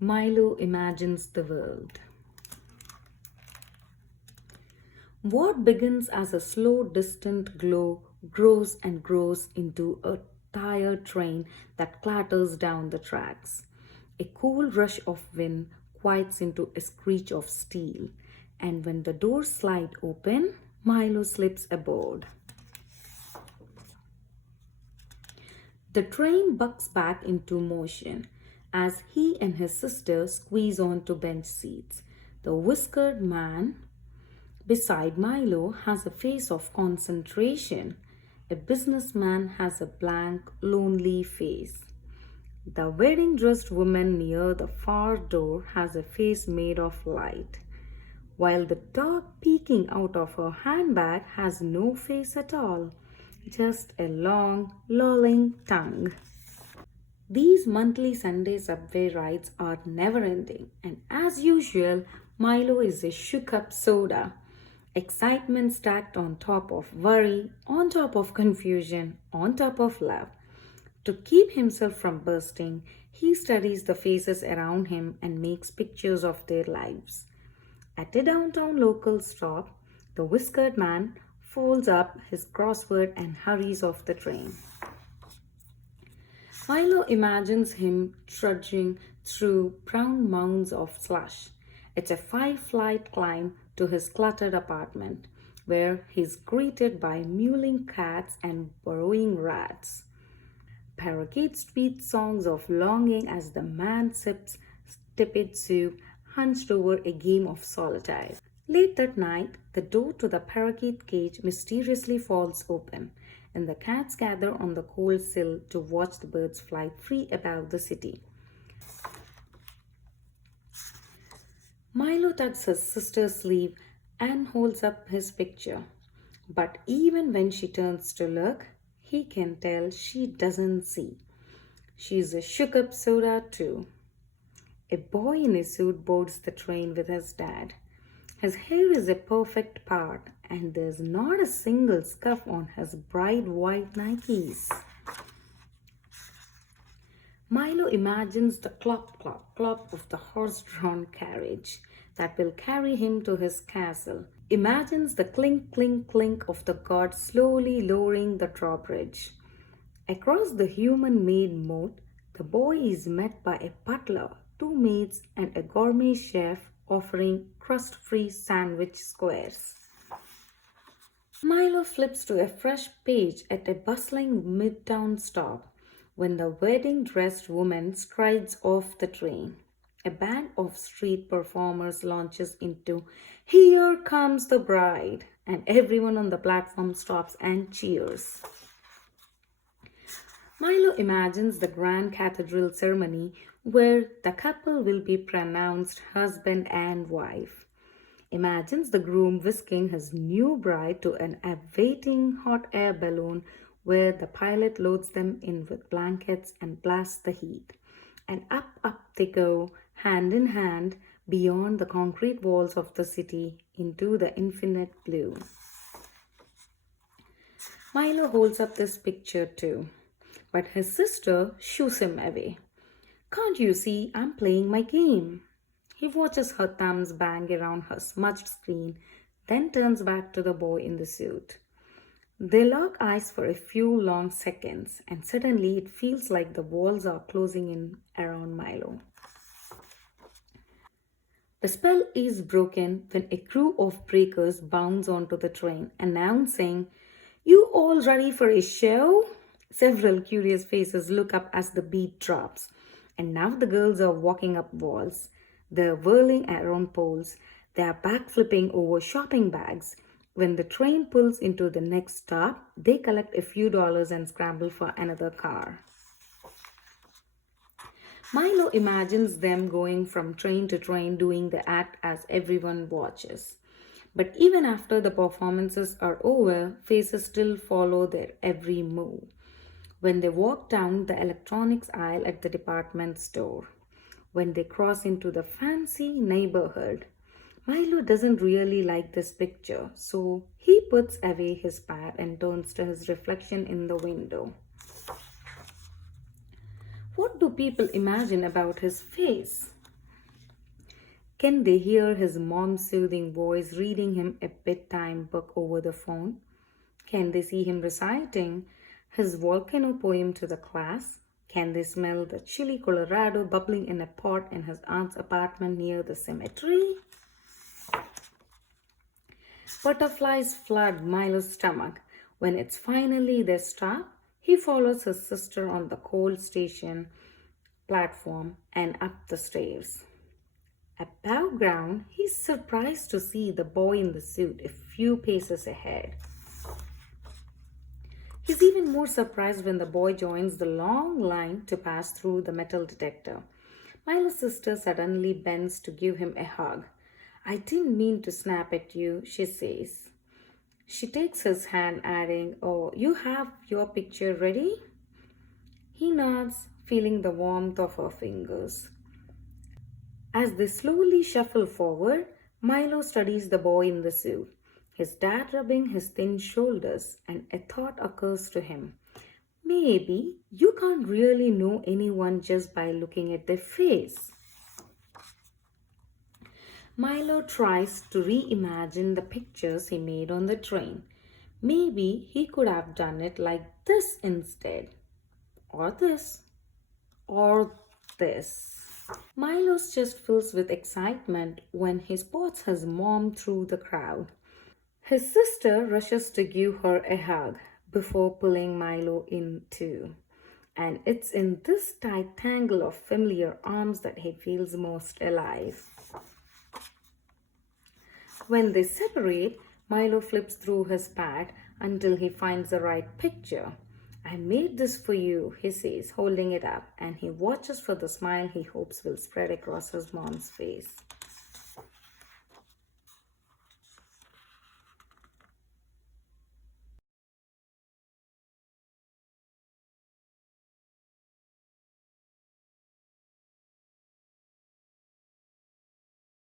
Milo imagines the world. What begins as a slow, distant glow grows and grows into a tired train that clatters down the tracks. A cool rush of wind quiets into a screech of steel, and when the doors slide open, Milo slips aboard. The train bucks back into motion as he and his sister squeeze onto bench seats. The whiskered man beside Milo has a face of concentration. A businessman has a blank, lonely face. The wedding dressed woman near the far door has a face made of light, while the dog peeking out of her handbag has no face at all, just a long, lolling tongue. These monthly Sunday subway rides are never ending, and as usual, Milo is a shook up soda. Excitement stacked on top of worry, on top of confusion, on top of love. To keep himself from bursting, he studies the faces around him and makes pictures of their lives. At a downtown local stop, the whiskered man folds up his crossword and hurries off the train. Milo imagines him trudging through brown mounds of slush. It's a 5-flight climb to his cluttered apartment, where he's greeted by mewling cats and burrowing rats. Parakeets tweet songs of longing as the man sips tepid soup, hunched over a game of solitaire. Late that night, the door to the parakeet cage mysteriously falls open, and the cats gather on the cold sill to watch the birds fly free above the city. Milo tugs his sister's sleeve and holds up his picture. But even when she turns to look, he can tell she doesn't see. She's a shook up soda too. A boy in a suit boards the train with his dad. His hair is a perfect part, and there's not a single scuff on his bright white Nikes. Milo imagines the clop, clop, clop of the horse-drawn carriage that will carry him to his castle. Imagines the clink, clink, clink of the god slowly lowering the drawbridge. Across the human-made moat, the boy is met by a butler, 2 maids, and a gourmet chef offering crust-free sandwich squares. Milo flips to a fresh page at a bustling midtown stop when the wedding-dressed woman strides off the train. A band of street performers launches into "Here Comes the Bride," and everyone on the platform stops and cheers. Milo imagines the grand cathedral ceremony where the couple will be pronounced husband and wife. Imagines the groom whisking his new bride to an awaiting hot air balloon where the pilot loads them in with blankets and blasts the heat. And up they go, hand in hand, beyond the concrete walls of the city into the infinite blue. Milo holds up this picture too, but his sister shoos him away. "Can't you see I'm playing my game?" He watches her thumbs bang around her smudged screen, then turns back to the boy in the suit. They lock eyes for a few long seconds, and suddenly it feels like the walls are closing in around Milo. The spell is broken when a crew of breakers bounds onto the train, announcing, "You all ready for a show?" Several curious faces look up as the beat drops, and now the girls are walking up walls. They're whirling around poles. They're backflipping over shopping bags. When the train pulls into the next stop, they collect a few dollars and scramble for another car. Milo imagines them going from train to train doing the act as everyone watches. But even after the performances are over, faces still follow their every move. When they walk down the electronics aisle at the department store, when they cross into the fancy neighborhood, Milo doesn't really like this picture, so he puts away his pad and turns to his reflection in the window. What do people imagine about his face? Can they hear his mom's soothing voice reading him a bedtime book over the phone? Can they see him reciting his volcano poem to the class? Can they smell the chili Colorado bubbling in a pot in his aunt's apartment near the cemetery? Butterflies flood Milo's stomach. When it's finally their stop, he follows his sister on the cold station platform and up the stairs. Above ground, he's surprised to see the boy in the suit a few paces ahead. He's even more surprised when the boy joins the long line to pass through the metal detector. Milo's sister suddenly bends to give him a hug. I didn't mean to snap at you, she says. She takes his hand, adding, Oh, you have your picture ready? He nods, feeling the warmth of her fingers. As they slowly shuffle forward, Milo studies the boy in the suit, his dad rubbing his thin shoulders, and a thought occurs to him. Maybe you can't really know anyone just by looking at their face. Milo tries to reimagine the pictures he made on the train. Maybe he could have done it like this instead. Or this. Or this. Milo's chest fills with excitement when he spots his mom through the crowd. His sister rushes to give her a hug before pulling Milo in too. And it's in this tight tangle of familiar arms that he feels most alive. When they separate, Milo flips through his pad until he finds the right picture. I made this for you, he says, holding it up, and he watches for the smile he hopes will spread across his mom's face.